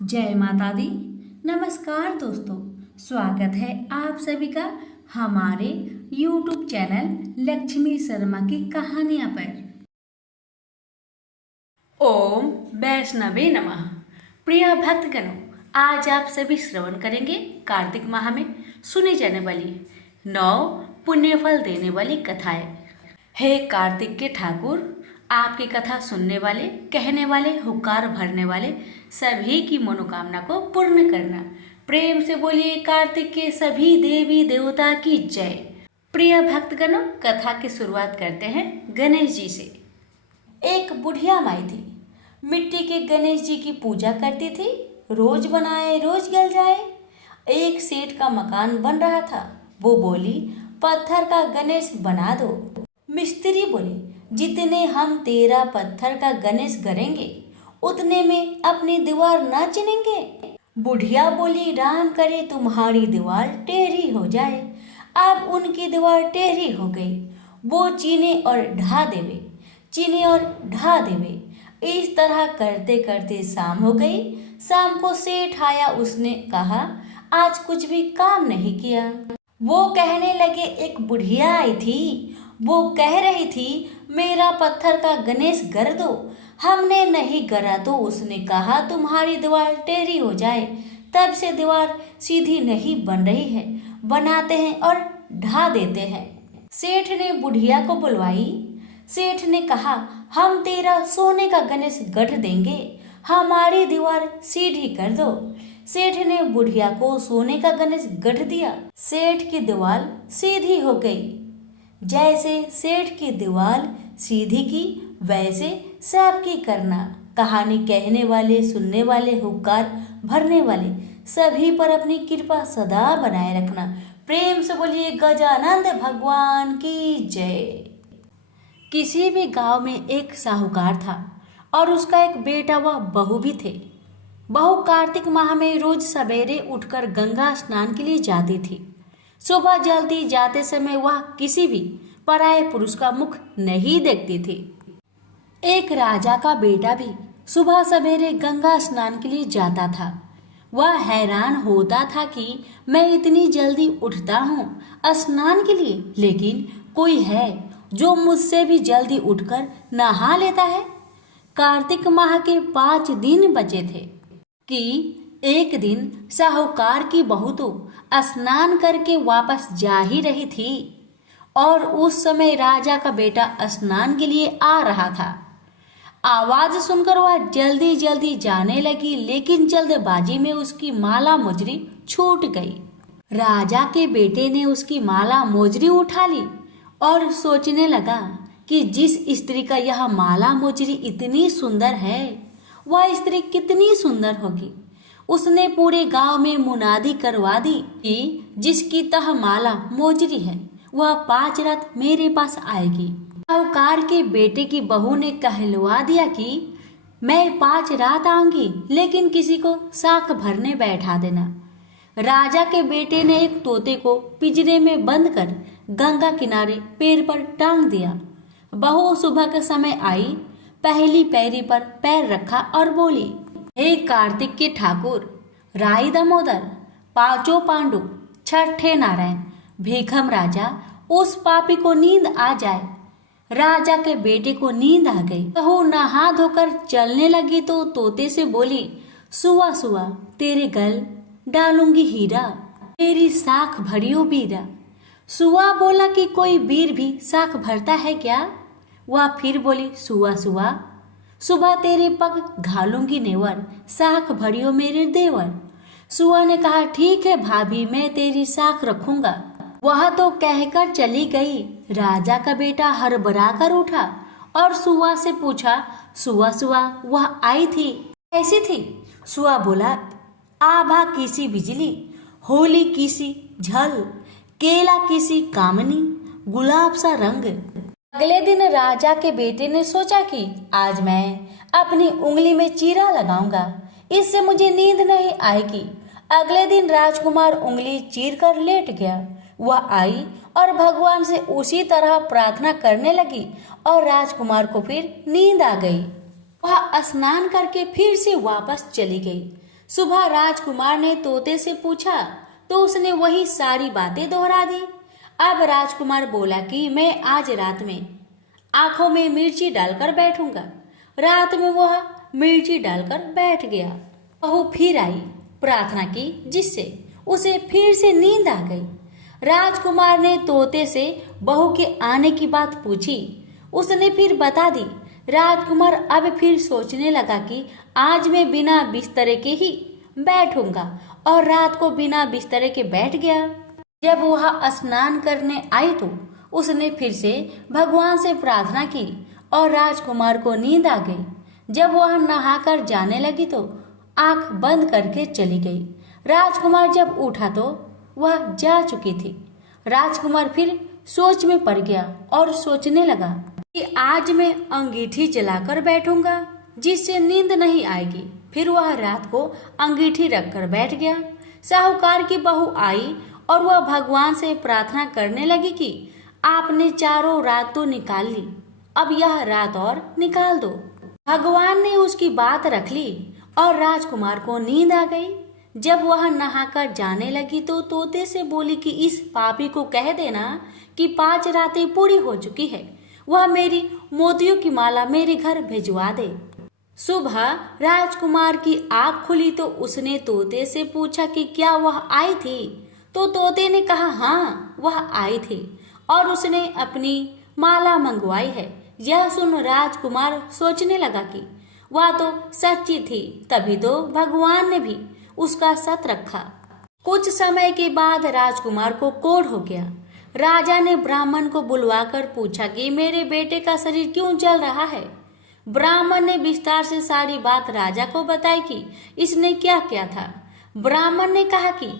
जय माता दी। नमस्कार दोस्तों, स्वागत है आप सभी का हमारे YouTube चैनल लक्ष्मी शर्मा की कहानियाँ पर। ओम वैष्णवे नमः। प्रिय भक्तगणों, आज आप सभी श्रवण करेंगे कार्तिक माह में सुनी जाने वाली 9 पुण्य फल देने वाली कथाएं। हे कार्तिक के ठाकुर, आपकी कथा सुनने वाले, कहने वाले, हुक्कार भरने वाले सभी की मनोकामना को पूर्ण करना। प्रेम से बोलिए कार्तिक के सभी देवी देवता की जय। प्रिय भक्तगणों, कथा की शुरुआत करते हैं गणेश जी से। एक बुढ़िया माई थी, मिट्टी के गणेश जी की पूजा करती थी। रोज बनाए रोज गल जाए। एक सेठ का मकान बन रहा था। वो बोली, पत्थर का गणेश बना दो। मिस्त्री बोले, जितने हम तेरा पत्थर का गणेश करेंगे उतने में अपनी दीवार ना चिनेंगे। बुढ़िया बोली, राम करे तुम्हारी दीवार टेढ़ी हो जाए। अब उनकी दीवार टेढ़ी हो गई। वो चीने और ढा देवे, चीने और ढा देवे। इस तरह करते करते शाम हो गई। शाम को सेठ आया। उसने कहा, आज कुछ भी काम नहीं किया। वो कहने लगे, एक बुढ़िया आई थी। वो कह रही थी, मेरा पत्थर का गणेश गर दो। हमने नहीं गरा तो उसने कहा तुम्हारी दीवार टेढ़ी हो जाए। तब से दीवार सीधी नहीं बन रही है। बनाते हैं और ढा देते हैं। सेठ ने बुढ़िया को बुलवाई। सेठ ने कहा, हम तेरा सोने का गणेश गढ़ देंगे, हमारी दीवार सीधी कर दो। सेठ ने बुढ़िया को सोने का गणेश गढ़ दिया। सेठ की दीवार सीधी हो गई। जैसे सेठ की दीवार सीधी की, वैसे सबकी करना। कहानी कहने वाले, सुनने वाले, हुक्कार भरने वाले सभी पर अपनी कृपा सदा बनाए रखना। प्रेम से बोलिए गजानंद भगवान की जय। किसी भी गांव में एक साहूकार था और उसका एक बेटा व बहू भी थे। बहू कार्तिक माह में रोज सवेरे उठकर गंगा स्नान के लिए जाती थी। सुबह जल्दी जाते समय वह किसी भी पराये पुरुष का मुख नहीं देखती थी। एक राजा का बेटा भी सुबह सवेरे गंगा स्नान के लिए जाता था। वह हैरान होता था कि मैं इतनी जल्दी उठता हूँ स्नान के लिए, लेकिन कोई है जो मुझसे भी जल्दी उठकर नहा लेता है। कार्तिक माह के 5 दिन बचे थे कि एक दिन साहूकार की बहू तो स्नान करके वापस जा ही रही थी और उस समय राजा का बेटा स्नान के लिए आ रहा था। आवाज सुनकर वह जल्दी जल्दी जाने लगी, लेकिन जल्दबाजी में उसकी माला मोजरी छूट गई। राजा के बेटे ने उसकी माला मोजरी उठा ली और सोचने लगा कि जिस स्त्री का यह माला मोजरी इतनी सुंदर है, वह स्त्री कितनी सुंदर होगी। उसने पूरे गांव में मुनादी करवा दी कि जिसकी तह माला मोजरी है वह 5 रात मेरे पास आएगी। साहूकार के बेटे की बहू ने कहलवा दिया कि मैं 5 रात आऊंगी, लेकिन किसी को साक भरने बैठा देना। राजा के बेटे ने एक तोते को पिंजरे में बंद कर गंगा किनारे पेड़ पर टांग दिया। बहू सुबह के समय आई, पहली पैरी पर पैर रखा और बोली, हे कार्तिक के ठाकुर, राई दामोदर, पांचों पांडु, छठे नारायण, भीखम राजा, उस पापी को नींद आ जाए। राजा के बेटे को नींद आ गई। बहू नहा धोकर चलने लगी तो तोते से बोली, सुआ सुआ तेरे गल डालूंगी हीरा, तेरी साख भरियो बीरा। सुआ बोला कि कोई बीर भी साख भरता है क्या? वह फिर बोली, सुआ सुआ सुबह तेरे पग घालूंगी नेवर, साख भरियो मेरे देवर। सुआ ने कहा, ठीक है भाभी, मैं तेरी साख रखूंगा। वह तो कहकर चली गई। राजा का बेटा हड़बड़ा कर उठा और सुआ से पूछा, सुआ सुआ वह आई थी, कैसी थी? सुआ बोला, आभा किसी बिजली, होली किसी झल, केला किसी कामनी, गुलाब सा रंग। अगले दिन राजा के बेटे ने सोचा कि आज मैं अपनी उंगली में चीरा लगाऊंगा, इससे मुझे नींद नहीं आएगी। अगले दिन राजकुमार उंगली चीर कर लेट गया। वह आई और भगवान से उसी तरह प्रार्थना करने लगी और राजकुमार को फिर नींद आ गई। वह स्नान करके फिर से वापस चली गई। सुबह राजकुमार ने तोते से पूछा तो उसने वही सारी बातें दोहरा दी। अब राजकुमार बोला कि मैं आज रात में आंखों में मिर्ची डालकर बैठूंगा। रात में वह मिर्ची डालकर बैठ गया। बहू फिर आई, प्रार्थना की, जिससे उसे फिर से नींद आ गई। राजकुमार ने तोते से बहू के आने की बात पूछी। उसने फिर बता दी। राजकुमार अब फिर सोचने लगा कि आज मैं बिना बिस्तरे के ही बैठूंगा और रात को बिना बिस्तरे के बैठ गया। जब वह स्नान करने आई तो उसने फिर से भगवान से प्रार्थना की और राजकुमार को नींद आ गई। जब वह नहाकर जाने लगी तो आंख बंद करके चली गई। राजकुमार जब उठा तो वह जा चुकी थी। राजकुमार फिर सोच में पड़ गया और सोचने लगा कि आज मैं अंगीठी जलाकर बैठूंगा जिससे नींद नहीं आएगी। फिर वह रात को अंगीठी रखकर बैठ गया। साहूकार की बहू आई और वह भगवान से प्रार्थना करने लगी कि आपने चारों रात तो निकाल ली, अब यह रात और निकाल दो। भगवान ने उसकी बात रख ली और राजकुमार को नींद आ गई। जब वह नहाकर जाने लगी तो तोते से बोली कि इस पापी को कह देना कि 5 रातें पूरी हो चुकी है, वह मेरी मोतियों की माला मेरे घर भिजवा दे। सुबह राजकुमार की आंख खुली तो उसने तोते से पूछा कि क्या वह आई थी, तो तोते ने कहा हाँ वह आई थी और उसने अपनी माला मंगवाई है। यह सुन राजकुमार सोचने लगा कि वह तो सच्ची थी, तभी तो भगवान ने भी उसका सत रखा। कुछ समय के बाद राजकुमार को कोढ़ हो गया। राजा ने ब्राह्मण को बुलवाकर पूछा कि मेरे बेटे का शरीर क्यों जल रहा है। ब्राह्मण ने विस्तार से सारी बात राजा को बताई कि इसने क्या किया था। ब्राह्मण ने कहा कि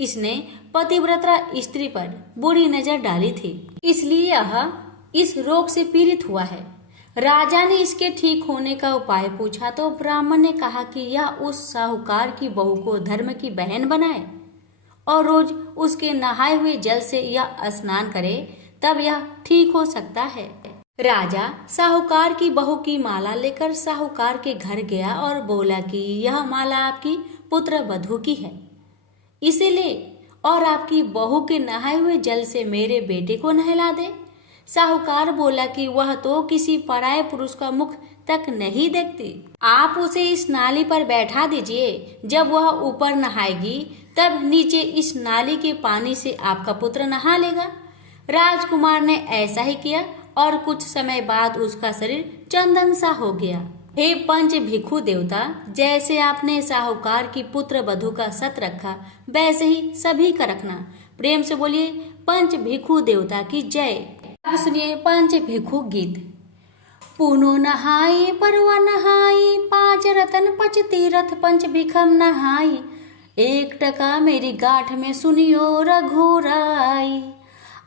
इसने पतिव्रता स्त्री पर बुरी नजर डाली थी, इसलिए यह इस रोग से पीड़ित हुआ है। राजा ने इसके ठीक होने का उपाय पूछा तो ब्राह्मण ने कहा कि यह उस साहूकार की बहू को धर्म की बहन बनाए और रोज उसके नहाए हुए जल से यह स्नान करे, तब यह ठीक हो सकता है। राजा साहूकार की बहू की माला लेकर साहूकार के घर गया और बोला कि यह माला आपकी पुत्र वधू की है, इसे ले और आपकी बहू के नहाए हुए जल से मेरे बेटे को नहला दे। साहूकार बोला कि वह तो किसी पराये पुरुष का मुख तक नहीं देखती, आप उसे इस नाली पर बैठा दीजिए। जब वह ऊपर नहाएगी तब नीचे इस नाली के पानी से आपका पुत्र नहा लेगा। राजकुमार ने ऐसा ही किया और कुछ समय बाद उसका शरीर चंदन सा हो गया। हे पंच भिक्षु देवता, जैसे आपने साहूकार की पुत्र वधू का सत रखा वैसे ही सभी का रखना। प्रेम से बोलिए पंच भिक्षु देवता की जय। अब सुनिए पंच भिक्षु गीत। पुनो नहाई परवा नहाई, 5 रतन 5 तीरथ पंच भिखम नहाई। 1 टका मेरी गांठ में सुनियो रघुराई।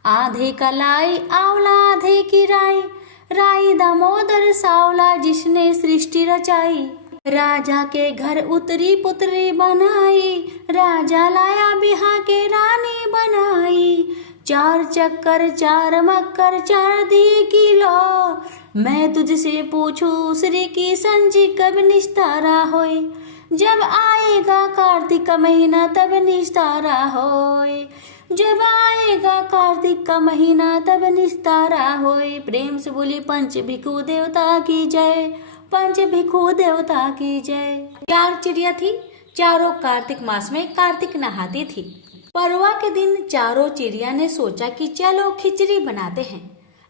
आधे कलाई आंवला आधे की राई, राई दामोदर सावला जिसने सृष्टि रचाई। राजा के घर उतरी पुत्री बनाई, राजा लाया बिहा के रानी बनाई। 4 चक्कर 4 मक्कर 4 दिए किलो, मैं तुझसे पूछूं श्री की संजी कब निस्तारा होए। जब आएगा कार्तिक का महीना तब निस्तारा होए, जब आएगा कार्तिक का महीना तब निस्तारा होए। प्रेम से बोली पंच भिक्षु देवता की जय, पंच भिक्षु देवता की जय। 4 चिड़िया थी, चारों कार्तिक मास में कार्तिक नहाती थी। परवा के दिन चारों चिड़िया ने सोचा कि चलो खिचड़ी बनाते हैं।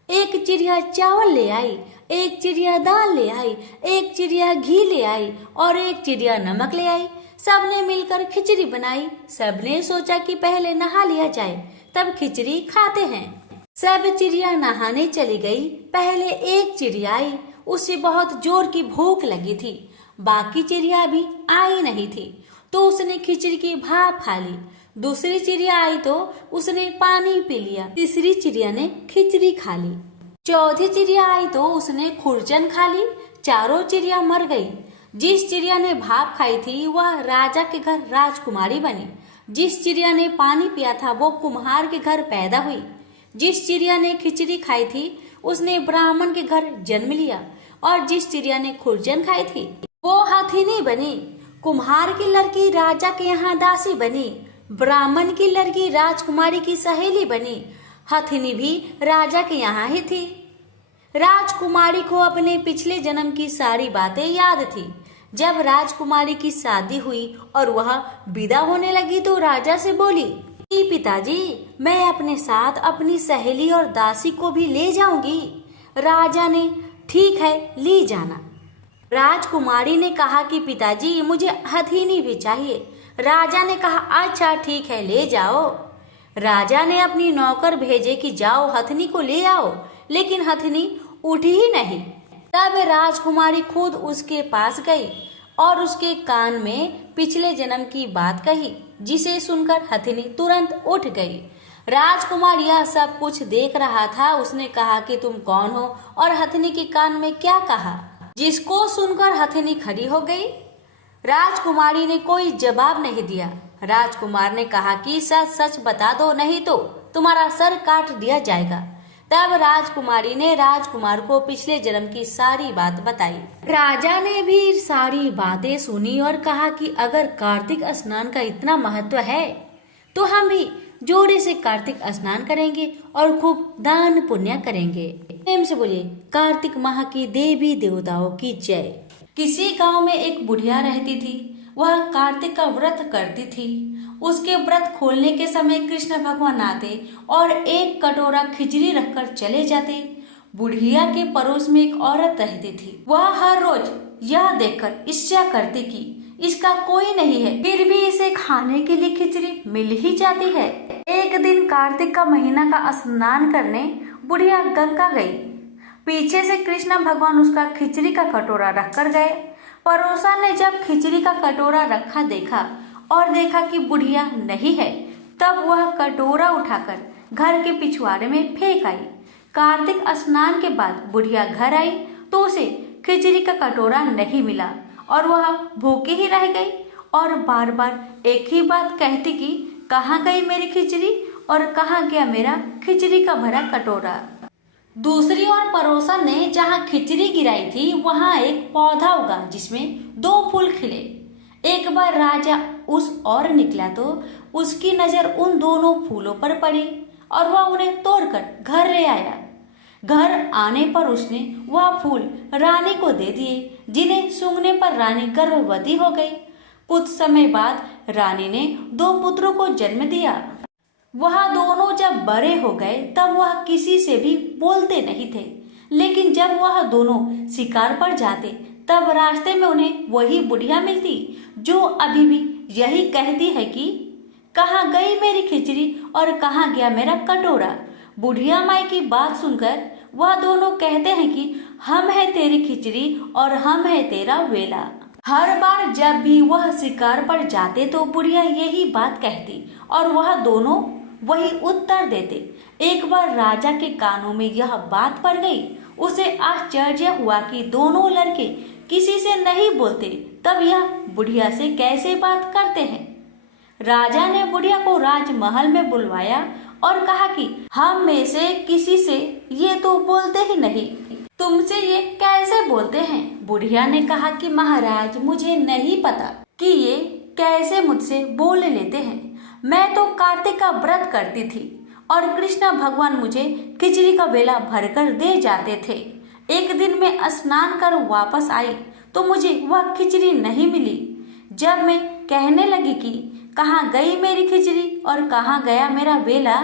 एक चिड़िया चावल ले आई, एक चिड़िया दाल ले आई, एक चिड़िया घी ले आई और एक चिड़िया नमक ले आई। सबने मिलकर खिचड़ी बनाई। सबने सोचा कि पहले नहा लिया जाए तब खिचड़ी खाते हैं। सब चिड़िया नहाने चली गई। पहले एक चिड़िया आई, उसे बहुत जोर की भूख लगी थी। बाकी चिड़िया अभी आई नहीं थी तो उसने खिचड़ी की भाप खा ली। दूसरी चिड़िया आई तो उसने पानी पी लिया। तीसरी चिड़िया ने खिचड़ी खा ली। चौथी चिड़िया आई तो उसने खुरचन खा ली। चारों चिड़िया मर गई। जिस चिड़िया ने भाप खाई थी वह राजा के घर राजकुमारी बनी। जिस चिड़िया ने पानी पिया था वो कुम्हार के घर पैदा हुई। जिस चिड़िया ने खिचड़ी खाई थी उसने ब्राह्मण के घर जन्म लिया और जिस चिड़िया ने खुरचन खाई थी वो हाथिनी बनी। कुम्हार की लड़की राजा के यहाँ दासी बनी, ब्राह्मण की लड़की राजकुमारी की सहेली बनी, हथिनी भी राजा के यहाँ ही थी। राजकुमारी को अपने पिछले जन्म की सारी बातें याद थी। जब राजकुमारी की शादी हुई और वह विदा होने लगी तो राजा से बोली कि पिताजी, मैं अपने साथ अपनी सहेली और दासी को भी ले जाऊंगी। राजा ने ठीक है, ले जाना। राजकुमारी ने कहा कि पिताजी, मुझे हथिनी भी चाहिए। राजा ने कहा अच्छा ठीक है, ले जाओ। राजा ने अपनी नौकर भेजे कि जाओ हथिनी को ले आओ, लेकिन हथिनी उठी ही नहीं। तब राजकुमारी खुद उसके पास गई और उसके कान में पिछले जन्म की बात कही, जिसे सुनकर हथिनी तुरंत उठ गई। राजकुमार यह सब कुछ देख रहा था। उसने कहा कि तुम कौन हो और हथिनी के कान में क्या कहा, जिसको सुनकर हथिनी खड़ी हो गई। राजकुमारी ने कोई जवाब नहीं दिया। राजकुमार ने कहा कि सच सच बता दो, नहीं तो तुम्हारा सर काट दिया जाएगा। तब राजकुमारी ने राजकुमार को पिछले जन्म की सारी बात बताई। राजा ने भी सारी बातें सुनी और कहा कि अगर कार्तिक स्नान का इतना महत्व है तो हम भी जोड़े से कार्तिक स्नान करेंगे और खूब दान पुण्य करेंगे। प्रेम से बोलिए कार्तिक माह की देवी देवताओं की जय। किसी गांव में एक बुढ़िया रहती थी। वह कार्तिक का व्रत करती थी। उसके व्रत खोलने के समय कृष्ण भगवान आते और एक कटोरा खिचड़ी रखकर चले जाते। बुढ़िया के पड़ोस में एक औरत रहती थी। वह हर रोज यह देखकर ईर्ष्या करती कि इसका कोई नहीं है, फिर भी इसे खाने के लिए खिचड़ी मिल ही जाती है। एक दिन कार्तिक का महीना का स्नान करने बुढ़िया गंगा गई। पीछे से कृष्ण भगवान उसका खिचड़ी का कटोरा रखकर गए। पड़ोसन ने जब खिचड़ी का कटोरा रखा देखा और देखा कि बुढ़िया नहीं है, तब वह कटोरा उठाकर घर के पिछवाड़े में फेंक आई। कार्तिक स्नान के बाद बुढ़िया घर आई तो उसे खिचड़ी का कटोरा नहीं मिला और वह भूखी ही रह गई और बार बार एक ही बात कहती कि कहाँ गई मेरी खिचड़ी और कहाँ गया मेरा खिचड़ी का भरा कटोरा। दूसरी ओर पड़ोसन ने जहाँ खिचड़ी गिराई थी वहाँ एक पौधा उगा जिसमें 2 फूल खिले। एक बार राजा उस ओर निकला तो उसकी नजर उन दोनों फूलों पर पड़ी और वह उन्हें तोड़कर घर ले आया। घर आने पर उसने वह फूल रानी को दे दिए, जिन्हें सूंघने पर रानी गर्भवती हो गई। कुछ समय बाद रानी ने 2 पुत्रों को जन्म दिया। वह दोनों जब बड़े हो गए तब वह किसी से भी बोलते नहीं थे, लेकिन जब वह दोनों शिकार पर जाते तब रास्ते में उन्हें वही बुढ़िया मिलती जो अभी भी यही कहती है कि कहाँ गई मेरी खिचड़ी और कहाँ गया मेरा कटोरा। बुढ़िया माई की बात सुनकर वह दोनों कहते हैं कि हम है तेरी खिचड़ी और हम है तेरा वेला। हर बार जब भी वह शिकार पर जाते तो बुढ़िया यही बात कहती और वह दोनों वही उत्तर देते। एक बार राजा के कानों में यह बात पड़ गई। उसे आश्चर्य हुआ कि दोनों लड़के किसी से नहीं बोलते, तब यह बुढ़िया से कैसे बात करते हैं। राजा ने बुढ़िया को राजमहल में बुलवाया और कहा कि हम में से किसी से ये तो बोलते ही नहीं, तुमसे ये कैसे बोलते हैं। बुढ़िया ने कहा कि महाराज, मुझे नहीं पता कि ये कैसे मुझसे बोल लेते हैं। मैं तो कार्तिक का व्रत करती थी और कृष्ण भगवान मुझे खिचड़ी का वेला भरकर दे जाते थे। एक दिन मैं स्नान कर वापस आई तो मुझे वह खिचड़ी नहीं मिली। जब मैं कहने लगी कि कहाँ गई मेरी खिचड़ी और कहाँ गया मेरा वेला,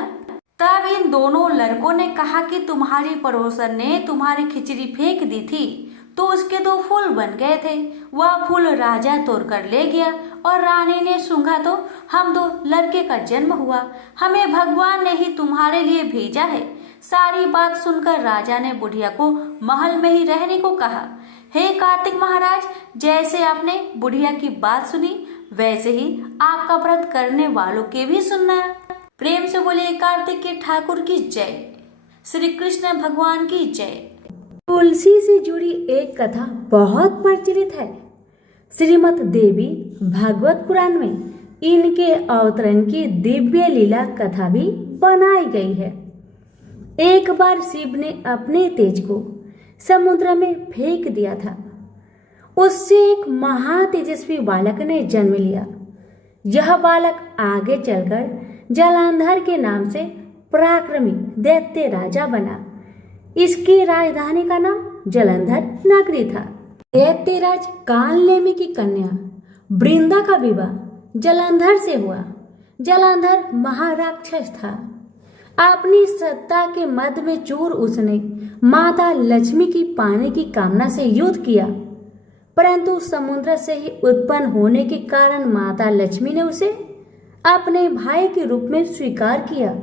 तब इन दोनों लड़कों ने कहा कि तुम्हारी पड़ोसन ने तुम्हारी खिचड़ी फेंक दी थी तो उसके 2 फूल बन गए थे। वह फूल राजा तोड़कर ले गया और रानी ने सूंघा तो हम 2 लड़के का जन्म हुआ। हमें भगवान ने ही तुम्हारे लिए भेजा है। सारी बात सुनकर राजा ने बुढ़िया को महल में ही रहने को कहा। हे कार्तिक महाराज, जैसे आपने बुढ़िया की बात सुनी वैसे ही आपका व्रत करने वालों के भी सुनना। प्रेम से बोलिए कार्तिक के ठाकुर की जय, श्री कृष्ण भगवान की जय। तुलसी से जुड़ी एक कथा बहुत प्रचलित है। श्रीमद् देवी भागवत पुराण में इनके अवतरण की दिव्य लीला कथा भी बनाई गई है। एक बार शिव ने अपने तेज को समुद्र में फेंक दिया था। उससे एक महातेजस्वी बालक ने जन्म लिया। यह बालक आगे चलकर जालंधर के नाम से पराक्रमी दैत्य राजा बना। इसकी राजधानी का नाम जालंधर नगरी था। दैत्यराज कालनेमी की कन्या वृंदा का विवाह जालंधर से हुआ। जालंधर महाराक्षस था। अपनी सत्ता के मद में चूर उसने माता लक्ष्मी की पाने की कामना से युद्ध किया, परंतु समुद्र से ही उत्पन्न होने के कारण माता लक्ष्मी ने उसे अपने भाई के रूप में स्वीकार किया।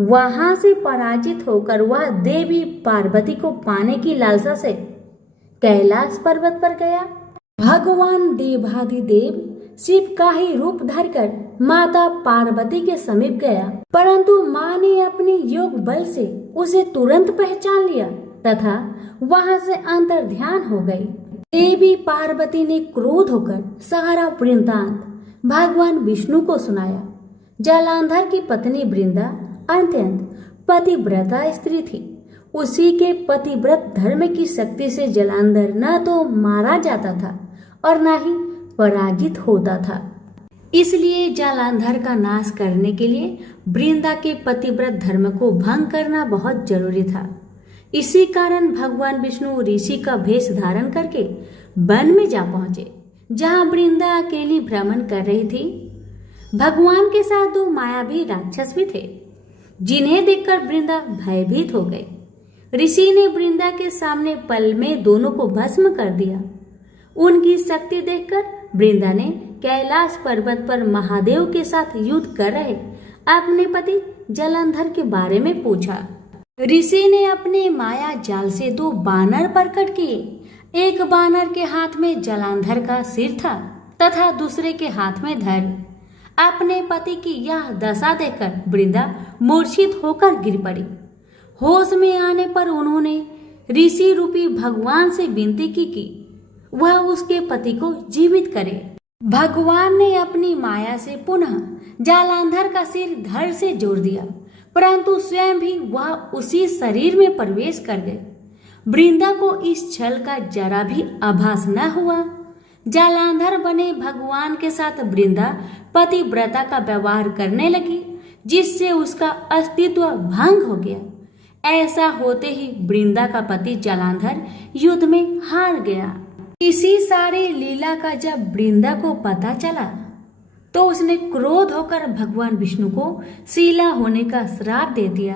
वहां से पराजित होकर वह देवी पार्वती को पाने की लालसा से कैलाश पर्वत पर गया। भगवान देवाधिदेव शिव का ही रूप धरकर माता पार्वती के समीप गया, परंतु मां ने अपने योग बल से उसे तुरंत पहचान लिया तथा वहां से अंतर्ध्यान हो गई। देवी पार्वती ने क्रोध होकर सारा वृत्तांत भगवान विष्णु को सुनाया। जालंधर की पत्नी वृंदा अत्यंत पतिव्रता स्त्री थी। उसी के पतिव्रत धर्म की शक्ति से जालंधर न तो मारा जाता था और न ही पराजित होता था। इसलिए जालंधर का नाश करने के लिए वृंदा के पतिव्रत धर्म को भंग करना बहुत जरूरी था। इसी कारण भगवान विष्णु ऋषि का भेष धारण करके वन में जा पहुंचे, जहां वृंदा अकेली भ्रमण कर रही थी। भगवान के साथ दो मायावी राक्षस भी थे, जिन्हें देखकर वृंदा भयभीत हो गई। ऋषि ने वृंदा के सामने पल में दोनों को भस्म कर दिया। उनकी शक्ति देखकर वृंदा ने कैलाश पर्वत पर महादेव के साथ युद्ध कर रहे अपने पति जालंधर के बारे में पूछा। ऋषि ने अपने माया जाल से दो बानर प्रकट किए। एक बानर के हाथ में जालंधर का सिर था तथा दूसरे के हाथ में धर। अपने पति की यह दशा देखकर वृंदा मूर्छित होकर गिर पड़ी। होश में आने पर उन्होंने ऋषि रूपी भगवान से विनती की कि वह उसके पति को जीवित करे। भगवान ने अपनी माया से पुनः जालंधर का सिर धड़ से जोड़ दिया, परंतु स्वयं भी वह उसी शरीर में प्रवेश कर गए। वृंदा को इस छल का जरा भी आभास न हुआ। जालंधर बने भगवान के साथ वृंदा पतिव्रता का व्यवहार करने लगी, जिससे उसका अस्तित्व भंग हो गया। ऐसा होते ही वृंदा का पति जालंधर युद्ध में हार गया। इसी सारे लीला का जब वृंदा को पता चला तो उसने क्रोध होकर भगवान विष्णु को शीला होने का श्राप दे दिया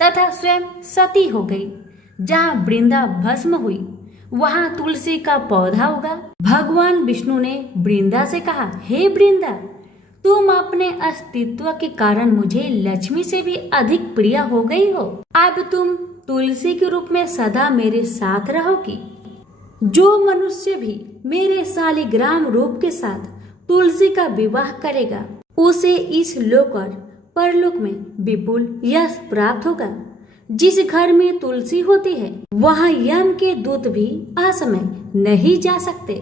तथा स्वयं सती हो गई। जहाँ वृंदा भस्म हुई वहां तुलसी का पौधा उगा। भगवान विष्णु ने वृंदा से कहा, हे वृंदा, तुम अपने अस्तित्व के कारण मुझे लक्ष्मी से भी अधिक प्रिय हो गई हो। अब तुम तुलसी के रूप में सदा मेरे साथ रहोगी। जो मनुष्य भी मेरे शालिग्राम रूप के साथ तुलसी का विवाह करेगा उसे इस लोक और परलोक में विपुल यश प्राप्त होगा। जिस घर में तुलसी होती है वहां यम के दूत भी असमय नहीं जा सकते।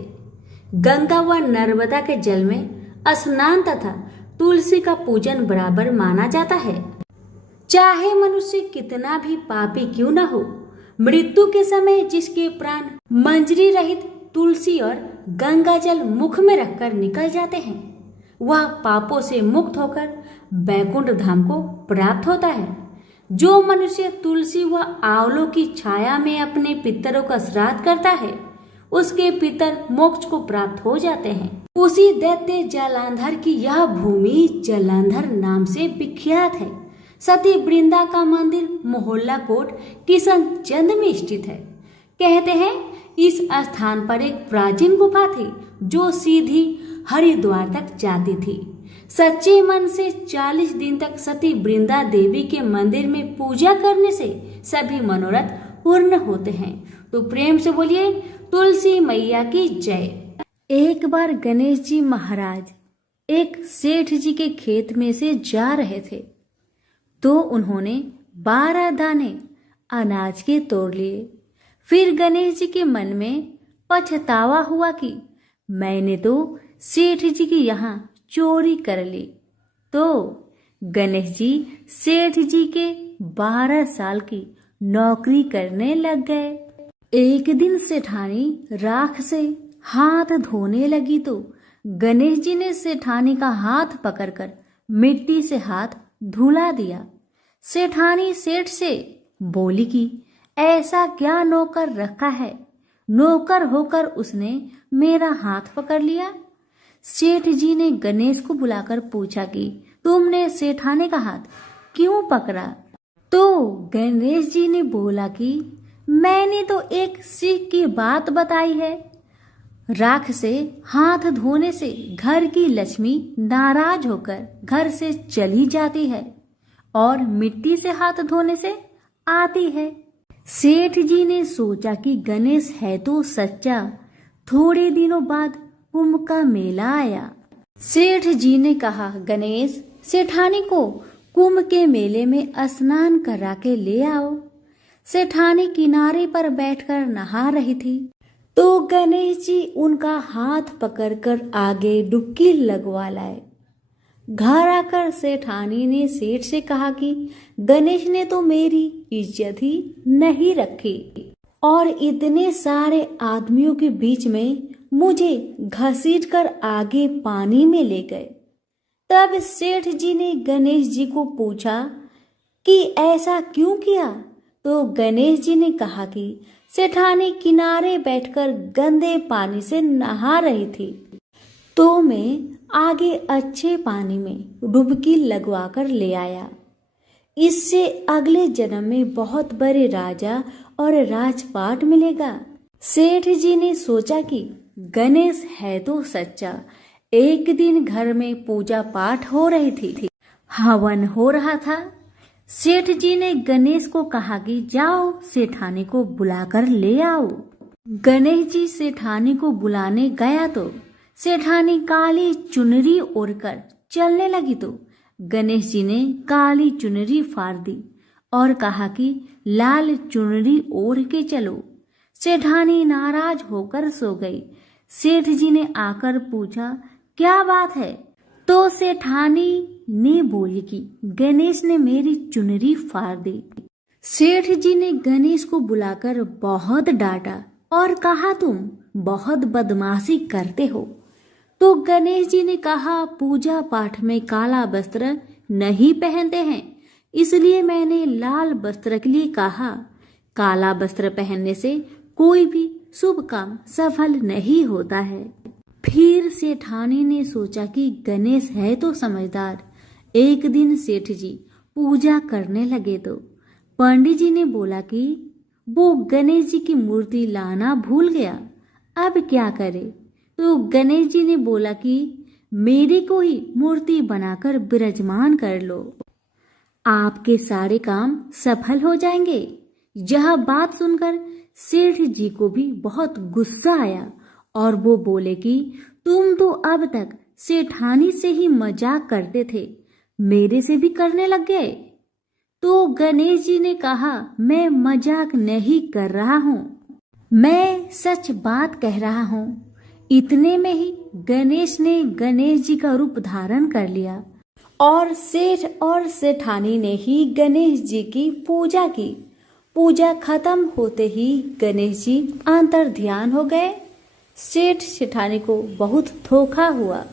गंगा व नर्मदा के जल में स्नान तथा तुलसी का पूजन बराबर माना जाता है। चाहे मनुष्य कितना भी पापी क्यों न हो, मृत्यु के समय जिसके प्राण मंजरी रहित तुलसी और गंगा जल मुख में रखकर निकल जाते हैं, वह पापों से मुक्त होकर बैकुंठ धाम को प्राप्त होता है। जो मनुष्य तुलसी व आंवलों की छाया में अपने पितरों का श्राद्ध करता है, उसके पितर मोक्ष को प्राप्त हो जाते हैं। उसी दैत्य जालंधर की यह भूमि जालंधर नाम से विख्यात है। सती वृंदा का मंदिर मोहल्ला कोट किशनचंद में स्थित है। कहते हैं इस स्थान पर एक प्राचीन गुफा थी जो सीधी हरिद्वार तक जाती थी। सच्चे मन से 40 दिन तक सती वृंदा देवी के मंदिर में पूजा करने से सभी मनोरथ पूर्ण होते हैं। तो प्रेम से बोलिए तुलसी मैया की जय। एक बार गणेश जी महाराज एक सेठ जी के खेत में से जा रहे थे तो उन्होंने 12 दाने अनाज के तोड़ लिए। फिर गणेश जी के मन में पछतावा हुआ कि मैंने तो सेठ जी की यहाँ चोरी कर ली। तो गणेश जी सेठ जी के 12 साल की नौकरी करने लग गए। एक दिन सेठानी राख से हाथ धोने लगी तो गणेश जी ने सेठानी का हाथ पकड़कर मिट्टी से हाथ धुला दिया। सेठानी सेठ से बोली कि ऐसा क्या नौकर रखा है, नौकर होकर उसने मेरा हाथ पकड़ लिया। सेठ जी ने गणेश को बुलाकर पूछा कि तुमने सेठानी का हाथ क्यों पकड़ा? तो गणेश जी ने बोला कि मैंने तो एक सीख की बात बताई है। राख से हाथ धोने से घर की लक्ष्मी नाराज होकर घर से चली जाती है और मिट्टी से हाथ धोने से आती है। सेठ जी ने सोचा कि गणेश है तो सच्चा। थोड़े दिनों बाद कुंभ का मेला आया। सेठ जी ने कहा, गणेश, सेठानी को कुंभ के मेले में स्नान करा के ले आओ। सेठानी किनारे पर बैठकर नहा रही थी तो गणेश जी उनका हाथ पकड़कर आगे डुबकी लगवा लाए। घर आकर सेठानी ने सेठ से कहा कि गणेश ने तो मेरी इज्जत ही नहीं रखी और इतने सारे आदमियों के बीच में मुझे घसीटकर आगे पानी में ले गए। तब सेठ जी ने गणेश जी को पूछा कि ऐसा क्यों किया? तो गणेश जी ने कहा कि सेठानी किनारे बैठकर गंदे पानी से नहा रही थी तो मैं आगे अच्छे पानी में डुबकी लगवाकर ले आया। इससे अगले जन्म में बहुत बड़े राजा और राजपाट मिलेगा। सेठ जी ने सोचा कि गणेश है तो सच्चा। एक दिन घर में पूजा पाठ हो रही थी, हवन हो रहा था। सेठ जी ने गणेश को कहा कि जाओ सेठानी को बुलाकर ले आओ। गणेश जी सेठानी को बुलाने गया तो सेठानी काली चुनरी ओढ़कर चलने लगी तो गणेश जी ने काली चुनरी फाड़ दी और कहा कि लाल चुनरी ओढ़ के चलो। सेठानी नाराज होकर सो गई। सेठ जी ने आकर पूछा, क्या बात है? तो सेठानी ने बोली कि गणेश ने मेरी चुनरी फाड़ दी। सेठ जी ने गणेश को बुलाकर बहुत डांटा और कहा, तुम बहुत बदमाशी करते हो। तो गणेश जी ने कहा, पूजा पाठ में काला वस्त्र नहीं पहनते हैं, इसलिए मैंने लाल वस्त्र के लिए कहा। काला वस्त्र पहनने से कोई भी शुभ काम सफल नहीं होता है। फिर सेठानी ने सोचा कि गणेश है तो समझदार। एक दिन सेठ जी पूजा करने लगे तो पंडित जी ने बोला कि वो गणेश जी की मूर्ति लाना भूल गया, अब क्या करे? तो गणेश जी ने बोला कि मेरे को ही मूर्ति बनाकर विराजमान कर लो, आपके सारे काम सफल हो जाएंगे। यह बात सुनकर सेठ जी को भी बहुत गुस्सा आया और वो बोले कि तुम तो अब तक सेठानी से ही मजाक करते थे, मेरे से भी करने लग गए। तो गणेश जी ने कहा, मैं मजाक नहीं कर रहा हूँ, मैं सच बात कह रहा हूँ। इतने में ही गणेश ने गणेश जी का रूप धारण कर लिया और सेठ और सेठानी ने ही गणेश जी की पूजा की। पूजा खत्म होते ही गणेश जी अंतर ध्यान हो गए। सेठ सेठानी को बहुत धोखा हुआ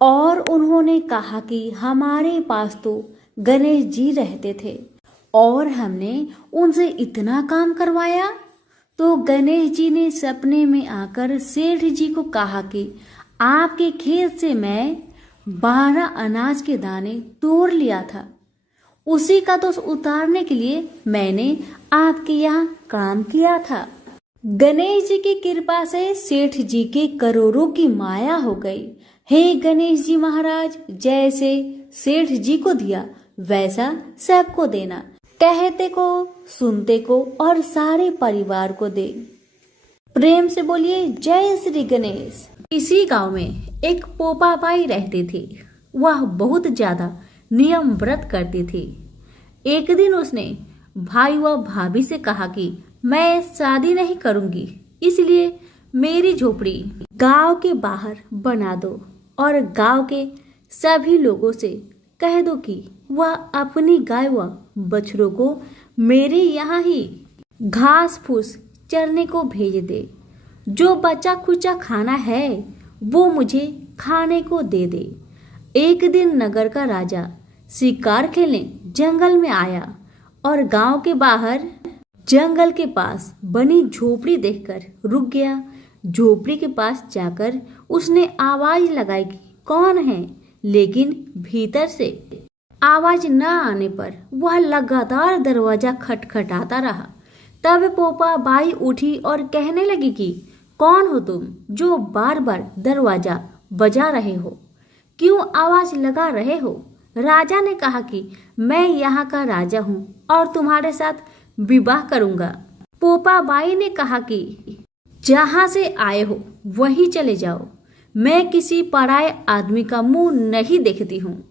और उन्होंने कहा कि हमारे पास तो गणेश जी रहते थे और हमने उनसे इतना काम करवाया। तो गणेश जी ने सपने में आकर सेठ जी को कहा कि आपके खेत से मैं 12 अनाज के दाने तोड़ लिया था, उसी का तो उतारने के लिए मैंने आपके यहाँ काम किया था। गणेश जी की कृपा से सेठ जी के करोड़ों की माया हो गई। हे गणेश जी महाराज, जैसे सेठ जी को दिया वैसा सबको देना, कहते को, सुनते को और सारे परिवार को दे। प्रेम से बोलिए जय श्री गणेश। इसी गांव में एक पोपा बाई रहती थी। वह बहुत ज्यादा नियम व्रत करती थी। एक दिन उसने भाई व भाभी से कहा कि मैं शादी नहीं करूंगी, इसलिए मेरी झोपड़ी गांव के बाहर बना दो और गांव के सभी लोगों से कह दो कि वह अपनी गाय व बछड़ों को मेरे यहाँ ही घास फूस चरने को भेज दे। जो बचा खुचा खाना है वो मुझे खाने को दे दे। एक दिन नगर का राजा शिकार खेलने जंगल में आया और गांव के बाहर जंगल के पास बनी झोपड़ी देखकर रुक गया। झोपड़ी के पास जाकर उसने आवाज लगाई कि कौन है, लेकिन भीतर से आवाज न आने पर वह लगातार दरवाजा खटखटाता रहा। तब पोपा बाई उठी और कहने लगी कि कौन हो तुम जो बार बार दरवाजा बजा रहे हो, क्यों आवाज लगा रहे हो? राजा ने कहा कि मैं यहाँ का राजा हूँ और तुम्हारे साथ विवाह करूंगा। पोपा बाई ने कहा कि जहाँ से आए हो वहीं चले जाओ, मैं किसी पराये आदमी का मुंह नहीं देखती हूँ।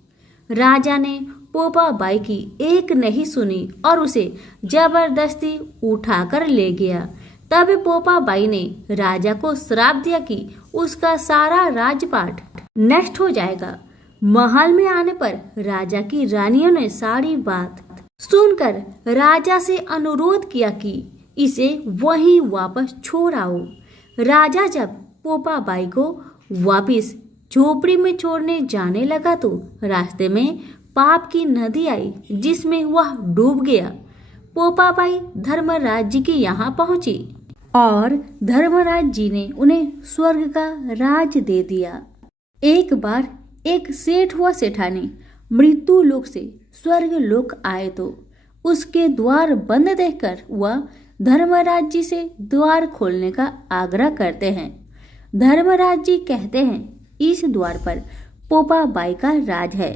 राजा ने पोपा बाई की एक नहीं सुनी और उसे जबरदस्ती उठाकर ले गया। तब पोपा बाई ने राजा को श्राप दिया कि उसका सारा राजपाट नष्ट हो जाएगा। महल में आने पर राजा की रानियों ने सारी बात सुनकर राजा से अनुरोध किया कि इसे वहीं वापस छोड़ आओ। राजा जब पोपा बाई को वापस झोपड़ी में छोड़ने जाने लगा तो रास्ते में पाप की नदी आई जिसमें वह डूब गया। पोपा बाई धर्मराज जी के यहाँ पहुंची और धर्मराज जी ने उन्हें स्वर्ग का राज दे दिया। एक बार एक सेठ व सेठानी मृत्यु लोक से स्वर्ग लोक आए तो उसके द्वार बंद देखकर वह धर्मराज जी से द्वार खोलने का आग्रह करते हैं। धर्मराज जी कहते हैं इस द्वार पर पोपा बाई का राज है।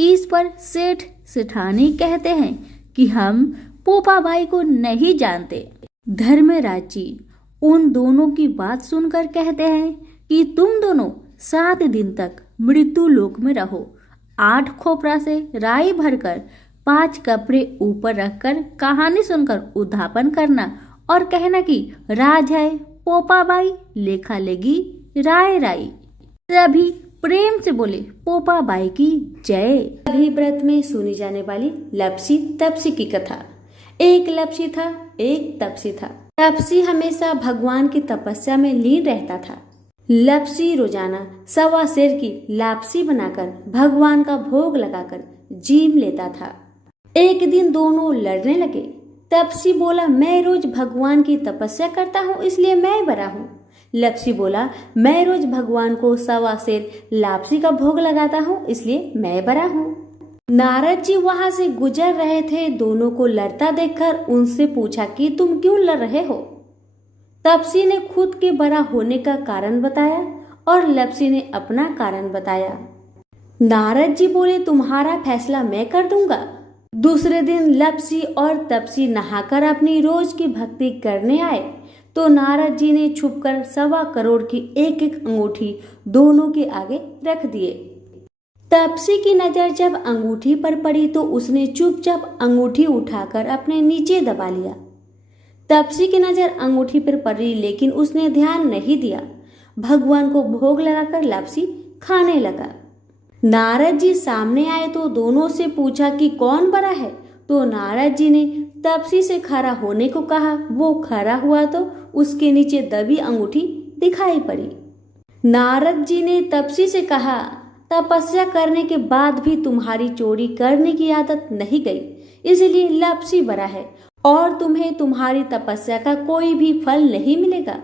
इस पर सेठ सेठानी कहते हैं कि हम पोपा बाई को नहीं जानते। धर्मराज जी उन दोनों की बात सुनकर कहते हैं कि तुम दोनों 7 दिन तक मृत्यु लोक में रहो। 8 खोपरा से राई भरकर 5 कपड़े ऊपर रखकर कहानी सुनकर उद्यापन करना और कहना कि राज है पोपा बाई, लेखा लेगी राय राई। सभी प्रेम से बोले पोपा बाई की जय। अभी व्रत में सुनी जाने वाली लपसी तपसी की कथा। एक लपसी था, एक तपसी था। तपसी हमेशा भगवान की तपस्या में लीन रहता था। लपसी रोजाना 1.25 सेर की लापसी बनाकर भगवान का भोग लगाकर जीम लेता था। एक दिन दोनों लड़ने लगे। तपसी बोला मैं रोज भगवान की तपस्या करता हूँ इसलिए मैं बड़ा हूँ। लपसी बोला मैं रोज भगवान को 1.25 सेर लापसी का भोग लगाता हूँ इसलिए मैं बड़ा हूँ। नारद जी वहां से गुजर रहे थे। दोनों को लड़ता देखकर उनसे पूछा कि तुम क्यों लड़ रहे हो? तपसी ने खुद के बड़ा होने का कारण बताया और लपसी ने अपना कारण बताया। नारद जी बोले तुम्हारा फैसला मैं कर दूंगा। दूसरे दिन लपसी और तपसी नहाकर अपनी रोज की भक्ति करने आए तो नारद जी ने छुपकर 1.25 करोड़ की एक अंगूठी दोनों के आगे रख दिए। तपसी की नजर जब अंगूठी पर पड़ी तो उसने चुपचाप अंगूठी उठाकर अपने नीचे दबा लिया। तपसी की नजर अंगूठी पर पड़ी लेकिन उसने ध्यान नहीं दिया। भगवान को भोग लगाकर लापसी खाने लगा। नारद जी सामने आए तो दोनों से पूछा कि कौन बड़ा है, तो नारद जी ने तपसी से खड़ा होने को कहा। वो खड़ा हुआ तो उसके नीचे दबी अंगूठी दिखाई पड़ी। नारद जी ने तपसी से कहा तपस्या करने के बाद भी तुम्हारी चोरी करने की आदत नहीं गई, इसलिए लपसी बड़ा है और तुम्हें तुम्हारी तपस्या का कोई भी फल नहीं मिलेगा।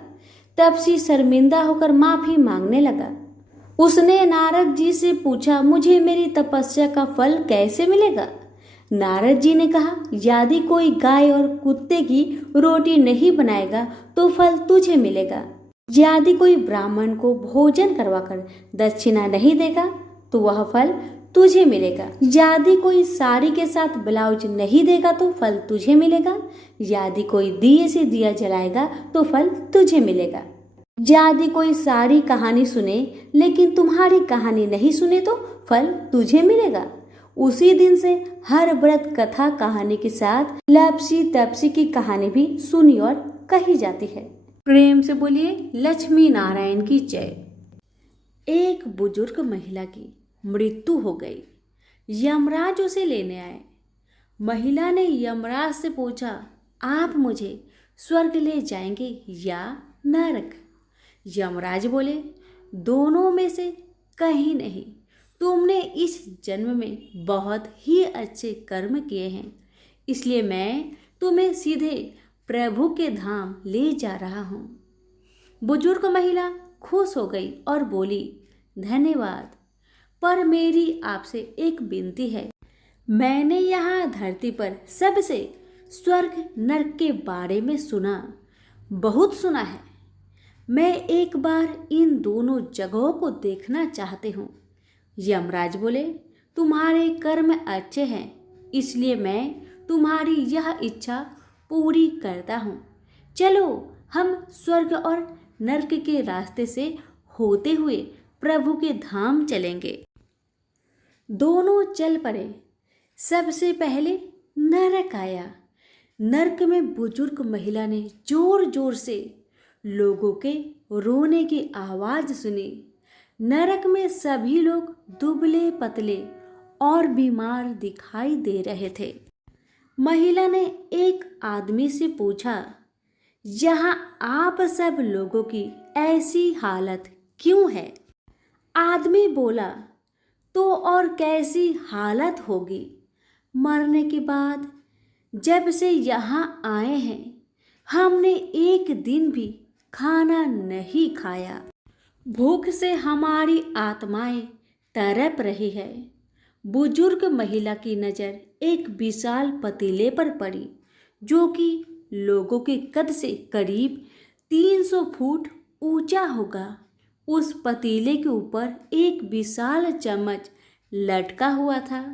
तपसी शर्मिंदा होकर माफी मांगने लगा। उसने नारद जी से पूछा मुझे मेरी तपस्या का फल कैसे मिलेगा? नारद जी ने कहा यदि कोई गाय और कुत्ते की रोटी नहीं बनाएगा तो फल तुझे मिलेगा। यदि कोई ब्राह्मण को भोजन करवाकर दक्षिणा नहीं देगा तो वह फल तुझे मिलेगा। यदि कोई साड़ी के साथ ब्लाउज नहीं देगा तो फल तुझे मिलेगा। यदि कोई दिए से दिया जलाएगा तो फल तुझे मिलेगा। यदि कोई सारी कहानी सुने लेकिन तुम्हारी कहानी नहीं सुने तो फल तुझे मिलेगा। उसी दिन से हर व्रत कथा कहानी के साथ लपसी तपसी की कहानी भी सुनी और कही जाती है। प्रेम से बोलिए लक्ष्मी नारायण की जय। एक बुजुर्ग महिला की मृत्यु हो गई। यमराज उसे लेने आए। महिला ने यमराज से पूछा आप मुझे स्वर्ग ले जाएंगे या नरक? यमराज बोले, दोनों में से कहीं नहीं। तुमने इस जन्म में बहुत ही अच्छे कर्म किए हैं, इसलिए मैं तुम्हें सीधे प्रभु के धाम ले जा रहा हूँ। बुजुर्ग महिला खुश हो गई और बोली, धन्यवाद, पर मेरी आपसे एक विनती है। मैंने यहाँ धरती पर सबसे स्वर्ग नरक के बारे में सुना, बहुत सुना है। मैं एक बार इन दोनों जगहों को देखना चाहती हूँ। यमराज बोले, तुम्हारे कर्म अच्छे हैं, इसलिए मैं तुम्हारी यह इच्छा पूरी करता हूँ। चलो हम स्वर्ग और नरक के रास्ते से होते हुए प्रभु के धाम चलेंगे। दोनों चल पड़े। सबसे पहले नरक आया। नरक में बुजुर्ग महिला ने जोर जोर से लोगों के रोने की आवाज सुनी। नरक में सभी लोग दुबले पतले और बीमार दिखाई दे रहे थे। महिला ने एक आदमी से पूछा, यहाँ आप सब लोगों की ऐसी हालत क्यों है? आदमी बोला, तो और कैसी हालत होगी? मरने के बाद जब से यहाँ आए हैं हमने एक दिन भी खाना नहीं खाया। भूख से हमारी आत्माएं तड़प रही है। बुजुर्ग महिला की नज़र एक विशाल पतीले पर पड़ी, जो कि लोगों के कद से करीब 300 फुट ऊंचा होगा। उस पतीले के ऊपर एक विशाल चम्मच लटका हुआ था।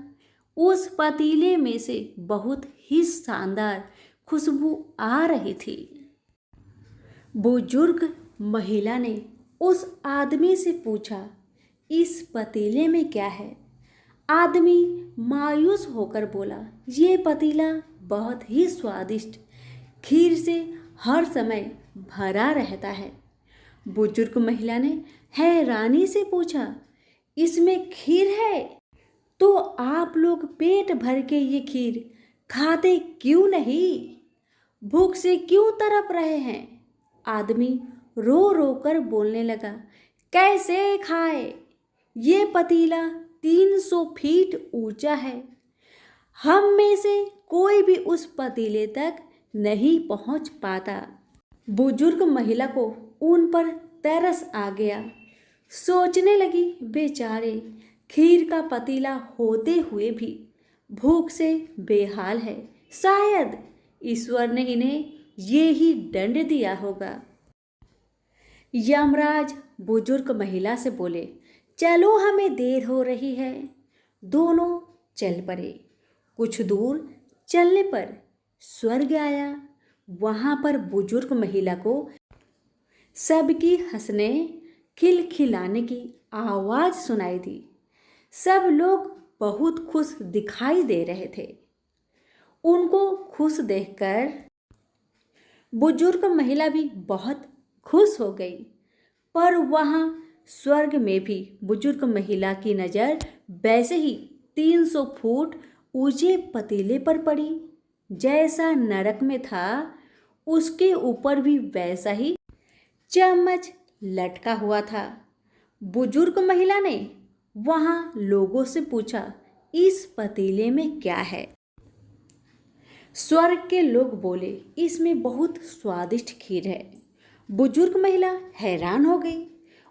उस पतीले में से बहुत ही शानदार खुशबू आ रही थी। बुजुर्ग महिला ने उस आदमी से पूछा, इस पतीले में क्या है? आदमी मायूस होकर बोला, ये पतीला बहुत ही स्वादिष्ट खीर से हर समय भरा रहता है। बुजुर्ग महिला ने हैरानी से पूछा, इसमें खीर है? तो आप लोग पेट भर के ये खीर खाते क्यों नहीं? भूख से क्यों तड़प रहे हैं? आदमी रो रो कर बोलने लगा, कैसे खाए? ये पतीला 300 फीट ऊंचा है। हम में से कोई भी उस पतीले तक नहीं पहुंच पाता। बुजुर्ग महिला को उन पर तरस आ गया। सोचने लगी, बेचारे खीर का पतीला होते हुए भी भूख से बेहाल है। शायद ईश्वर ने इन्हें ये ही दंड दिया होगा। यमराज बुजुर्ग महिला से बोले, चलो हमें देर हो रही है। दोनों चल पड़े। कुछ दूर चलने पर स्वर्ग आया। वहाँ पर बुजुर्ग महिला को सबकी हंसने खिलखिलाने की आवाज़ सुनाई दी। सब लोग बहुत खुश दिखाई दे रहे थे। उनको खुश देखकर बुजुर्ग महिला भी बहुत खुश हो गई। पर वहाँ स्वर्ग में भी बुजुर्ग महिला की नज़र वैसे ही 300 फुट ऊंचे पतीले पर पड़ी। जैसा नरक में था उसके ऊपर भी वैसा ही चम्मच लटका हुआ था। बुजुर्ग महिला ने वहाँ लोगों से पूछा, इस पतीले में क्या है? स्वर्ग के लोग बोले, इसमें बहुत स्वादिष्ट खीर है। बुजुर्ग महिला हैरान हो गई।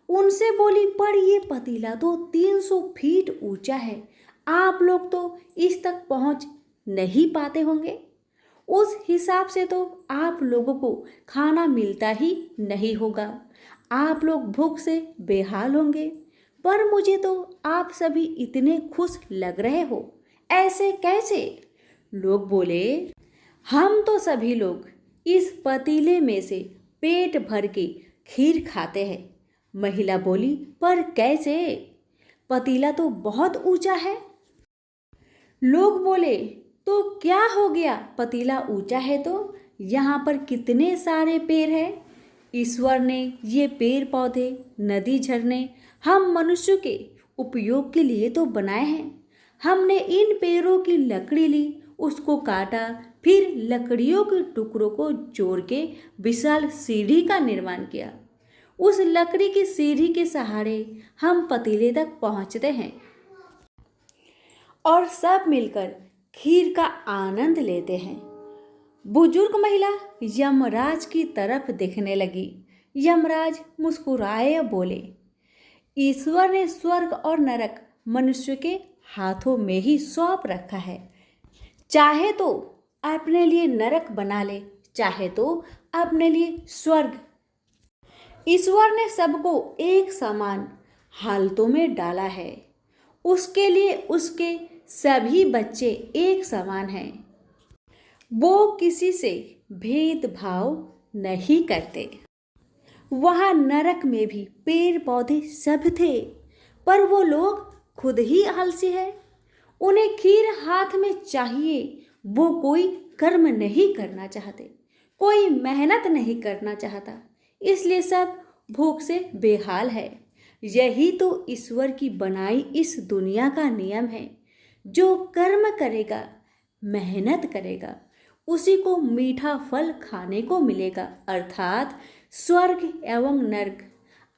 उनसे बोली, पर ये पतीला तो 300 फीट ऊंचा है। आप लोग तो इस तक पहुंच नहीं पाते होंगे। उस हिसाब से तो आप लोगों को खाना मिलता ही नहीं होगा। आप लोग भूख से बेहाल होंगे। पर मुझे तो आप सभी इतने खुश लग रहे हो, ऐसे कैसे? लोग बोले, हम तो सभी लोग इस पतीले में से पेट भर के खीर खाते हैं। महिला बोली, पर कैसे? पतीला तो बहुत ऊंचा है। लोग बोले, तो क्या हो गया? पतीला ऊंचा है तो यहाँ पर कितने सारे पेड़ हैं। ईश्वर ने ये पेड़ पौधे, नदी, झरने हम मनुष्यों के उपयोग के लिए तो बनाए हैं। हमने इन पेड़ों की लकड़ी ली, उसको काटा, फिर लकड़ियों के टुकड़ों को जोड़ के विशाल सीढ़ी का निर्माण किया। उस लकड़ी की सीढ़ी के सहारे हम पतीले तक पहुंचते हैं और सब मिलकर खीर का आनंद लेते हैं। बुजुर्ग महिला यमराज की तरफ देखने लगी। यमराज मुस्कुराए और बोले, ईश्वर ने स्वर्ग और नरक मनुष्य के हाथों में ही सौंप रखा है। चाहे तो अपने लिए नरक बना ले, चाहे तो अपने लिए स्वर्ग। ईश्वर ने सबको एक समान हालतों में डाला है। उसके लिए उसके सभी बच्चे एक समान हैं। वो किसी से भेदभाव नहीं करते। वहाँ नरक में भी पेड़ पौधे सब थे, पर वो लोग खुद ही आलसी है। उन्हें खीर हाथ में चाहिए। वो कोई कर्म नहीं करना चाहते, कोई मेहनत नहीं करना चाहता, इसलिए सब भूख से बेहाल है। यही तो ईश्वर की बनाई इस दुनिया का नियम है। जो कर्म करेगा, मेहनत करेगा, उसी को मीठा फल खाने को मिलेगा, अर्थात स्वर्ग एवं नर्क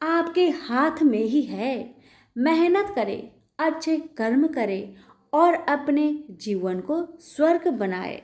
आपके हाथ में ही है। मेहनत करें, अच्छे कर्म करें और अपने जीवन को स्वर्ग बनाए।